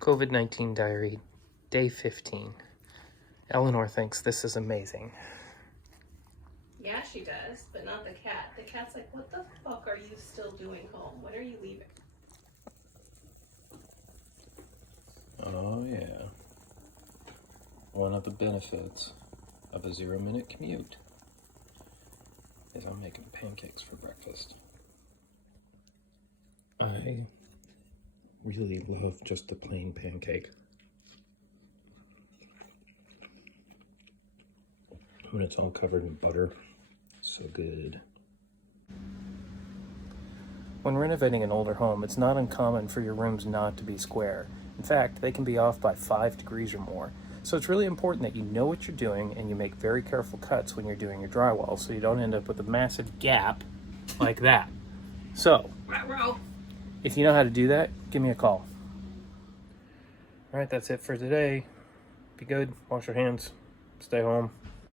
COVID-19 diary, day 15. Eleanor thinks this is amazing. Yeah, she does, but not the cat. The cat's like, what the fuck are you still doing home? When are you leaving? Oh yeah. One of the benefits of a 0-minute commute is I'm making pancakes for breakfast. I really love just the plain pancake. When it's all covered in butter, so good. When renovating an older home, it's not uncommon for your rooms not to be square. In fact, they can be off by 5 degrees or more. So it's really important that you know what you're doing and you make very careful cuts when you're doing your drywall so you don't end up with a massive gap like that. So, if you know how to do that, give me a call. Alright, that's it for today. Be good, wash your hands, stay home.